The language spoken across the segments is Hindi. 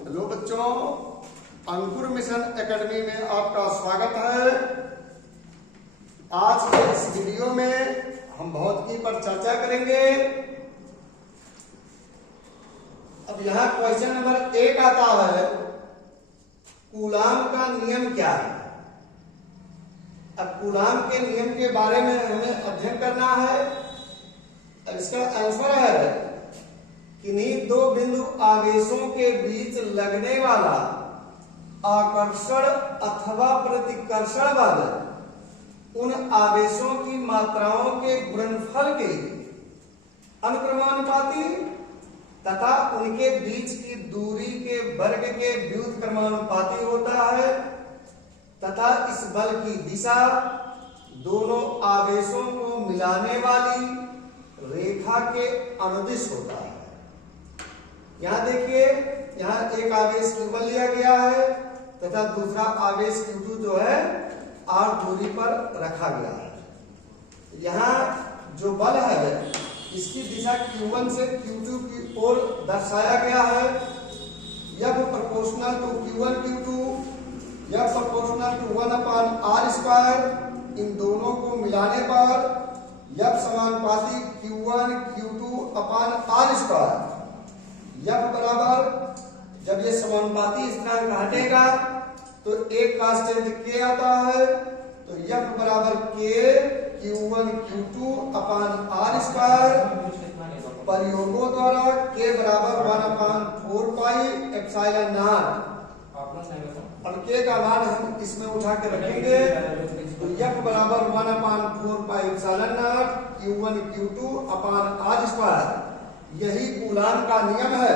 हेलो बच्चों, अंकुर मिशन एकेडमी में आपका स्वागत है। आज के इस वीडियो में हम भौतिकी पर चर्चा करेंगे। अब यहाँ क्वेश्चन नंबर 1 आता है, कूलाम का नियम क्या है। अब कूलाम के नियम के बारे में हमें अध्ययन करना है। अब इसका आंसर है किन्हीं दो बिंदु आवेशों के बीच लगने वाला आकर्षण अथवा प्रतिकर्षण बल उन आवेशों की मात्राओं के गुणनफल के अनुक्रमानुपाती तथा उनके बीच की दूरी के वर्ग के व्युत्क्रमानुपाती होता है तथा इस बल की दिशा दोनों आवेशों को मिलाने वाली रेखा के अनुदिश होता है। यहाँ देखिए, यहाँ एक आवेश Q1 लिया गया है तथा दूसरा आवेश Q2 जो है R दूरी पर रखा गया है। यहाँ जो बल है इसकी दिशा Q1 से Q2 की ओर दर्शाया गया है। F proportional to Q1 Q2, F proportional to 1/r²। इन दोनों को मिलाने पर F समानुपाती Q1 Q2/r²। F बराबर, जब ये समानुपाती स्थिरांक हटेगा तो एक कांस्टेंट K आता है, तो F बराबर K Q1 Q2/r²। प्रयोगों द्वारा K बराबर 1/4 पाई एप्सिलॉन नॉट, और K का मान हम इसमें उठा के रखेंगे, तो F बराबर 1/4 pi epsilon naught Q1 Q2/r²। यही कूलाम का नियम है।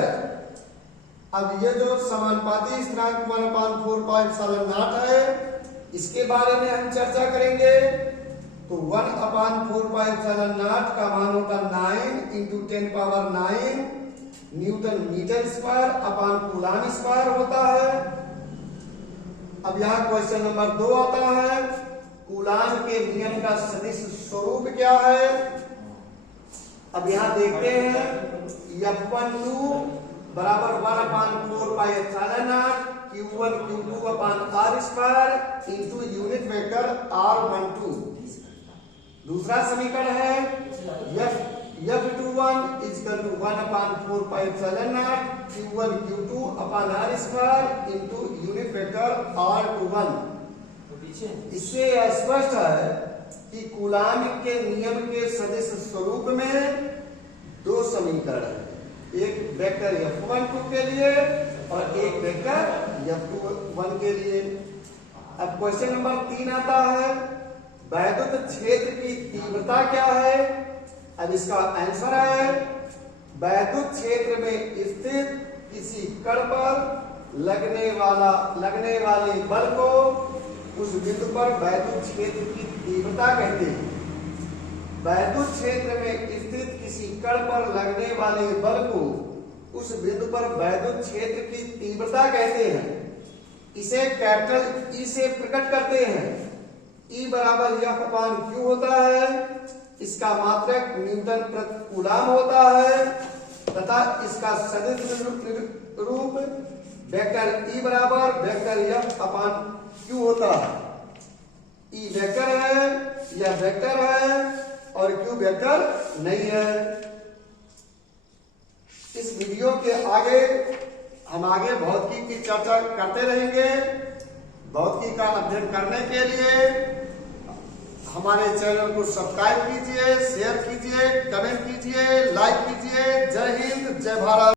अब ये जो समानुपाती स्थिरांक 1/4 पाई एप्सिलॉन नॉट है, इसके बारे में हम चर्चा करेंगे। तो 1/4 पाई एप्सिलॉन नॉट का मान होता 9 × 10⁹ newton metre square upon coulomb square होता है। अब यहाँ क्वेश्चन नंबर 2 आता है, कूलाम के नियम का सदिश स्वरूप क्या है। अब यहाँ देखते हैं, F12 बराबर 1/4 pi epsilon naught Q1 Q2/r² into unit vector R12। दूसरा समीकरण है F21 equal to 1/4 pi epsilon naught Q1 Q2/r² into unit vector R21। इससे यह स्पष्ट है कि कूलाम के नियम के सदिश स्वरूप में दो समीकरण है, एक वेक्टर F12 के लिए और एक वेक्टर F21 के लिए। अब क्वेश्चन नंबर 3 आता है, वैद्युत क्षेत्र की तीव्रता क्या है। अब इसका आंसर है, वैद्युत क्षेत्र में स्थित किसी कण पर लगने वाले बल को उस बिंदु पर वैद्युत क्षेत्र की तीव्रता कहते हैं। वैद्युत क्षेत्र में स्थित किसी कण पर लगने वाले बल को उस बिंदु पर वैद्युत क्षेत्र की तीव्रता कहते हैं। इसे कैपिटल E से प्रकट करते हैं। E बराबर F/Q होता है, इसका मात्रक न्यूटन प्रति कूलाम होता है तथा इसका सदिश रूप वेक्टर E बराबर वेक्टर F/Q होता है। E वेक्टर है, यह वेक्टर है और Q वेक्टर नहीं है। इस वीडियो के आगे हम भौतिकी की चर्चा करते रहेंगे। भौतिकी का अध्ययन करने के लिए हमारे चैनल को सब्सक्राइब कीजिए, शेयर कीजिए, कमेंट कीजिए, लाइक कीजिए। जय हिंद, जय भारत।